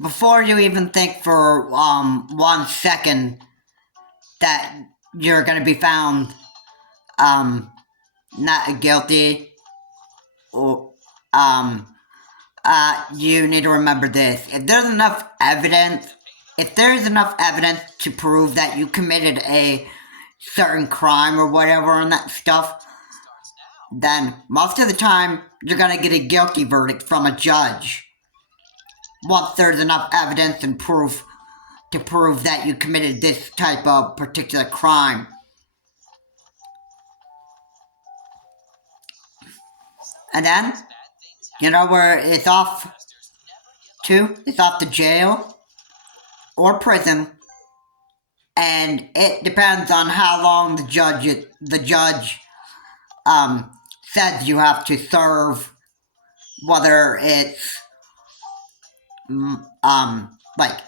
before you even think for 1 second that you're gonna be found not guilty, or you need to remember this. If there's enough evidence to prove that you committed a certain crime or whatever and that stuff, then most of the time you're gonna get a guilty verdict from a judge. Once there's enough evidence and proof to prove that you committed this type of particular crime. And then, you know where it's off to? It's off to jail or prison. And it depends on how long the judge says you have to serve, whether it's like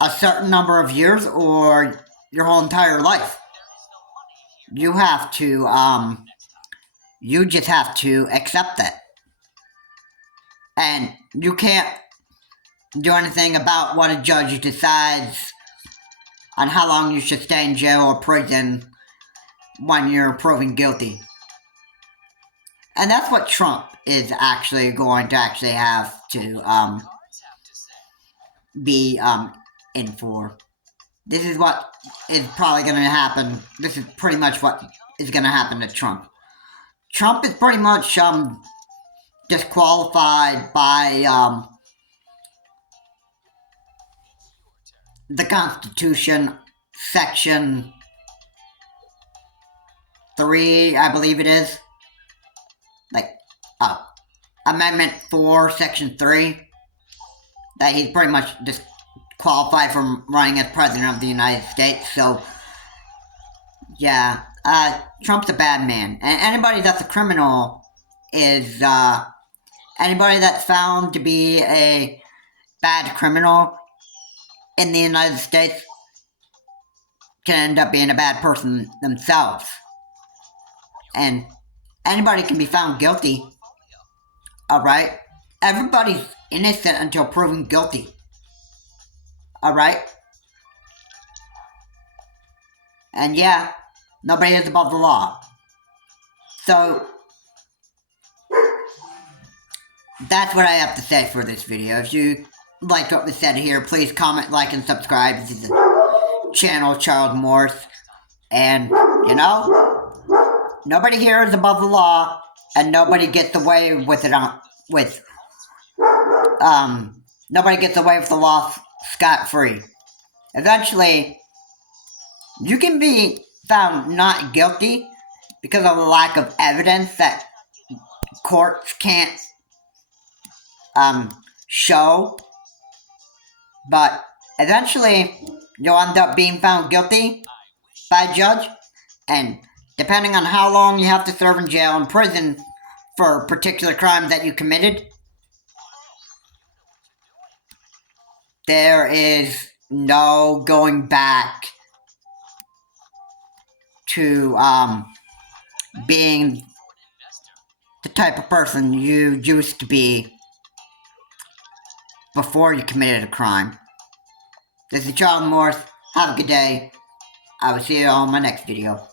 a certain number of years or your whole entire life. You have to you just have to accept it, and you can't do anything about what a judge decides on how long you should stay in jail or prison when you're proven guilty. And that's what Trump is actually going to have to be in for. This is what is probably going to happen. This is pretty much what is going to happen to Trump. Trump is pretty much disqualified by the Constitution, Section 3, I believe it is. Like, Amendment 4, Section 3. That he's pretty much disqualified from running as President of the United States, so, yeah. Trump's a bad man. And anybody that's a criminal is, anybody that's found to be a bad criminal in the United States can end up being a bad person themselves. And anybody can be found guilty. Alright? Everybody's innocent until proven guilty. Alright? And yeah, nobody is above the law. So, that's what I have to say for this video. If you liked what was said here, please comment, like, and subscribe to the channel, Charles Morse. And, you know, nobody here is above the law, and nobody gets away with it nobody gets away with the law scot-free. Eventually, you can be found not guilty because of a lack of evidence that courts can't show, but eventually you'll end up being found guilty by a judge, and depending on how long you have to serve in jail and prison for particular crimes that you committed, there is no going back to being the type of person you used to be before you committed a crime. This is Charles Morse. Have a good day. I will see you all in my next video.